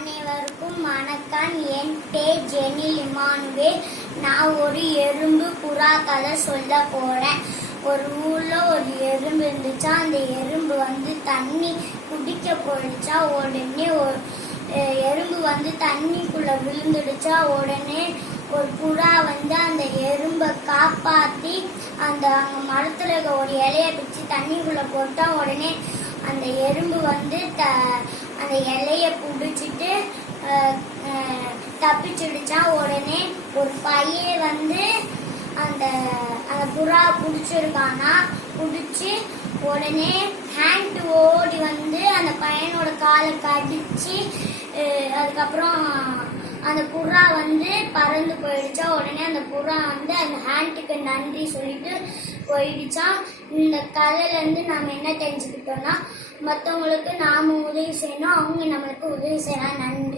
அனைவருக்கும் வணக்கம். என் பேர் ஜெனில் இமானுவேல். நான் ஒரு எறும்பு புறா கதை சொல்ல போறேன். ஒரு ஊர்ல ஒரு எறும்பு இருந்துச்சா. அந்த எறும்பு தண்ணி குடிக்க போயிடுச்சா. உடனே ஒரு எறும்பு தண்ணிக்குள்ள விழுந்துடுச்சா. உடனே ஒரு புறா அந்த எறும்பை காப்பாத்தி அந்த மரத்துல இருக்க ஒரு இலைய பிச்சு தண்ணிக்குள்ள போட்டா. உடனே அந்த எறும்பு அந்த இலைய புடிச்சிட்டு தப்பிச்சிடுச்சா. உடனே ஒரு பையன் அந்த அந்த புறா புடிச்சிருக்கானா. புடிச்சு உடனே ஹேண்ட் ஓடி அந்த பையனோட காலை கடிச்சு அதுக்கப்புறம் அந்த புறா பறந்து போயிடுச்சா. உடனே அந்த புறா அந்த ஹேண்டுக்கு நன்றி சொல்லிட்டு போயிடுச்சான். இந்த கதையில நாம என்ன தெரிஞ்சுக்கிட்டோம்னா, மற்றவங்களுக்கு நாம உதவி செய்யணும், அவங்க நம்மளுக்கு உதவி செய்யலாம். நன்றி.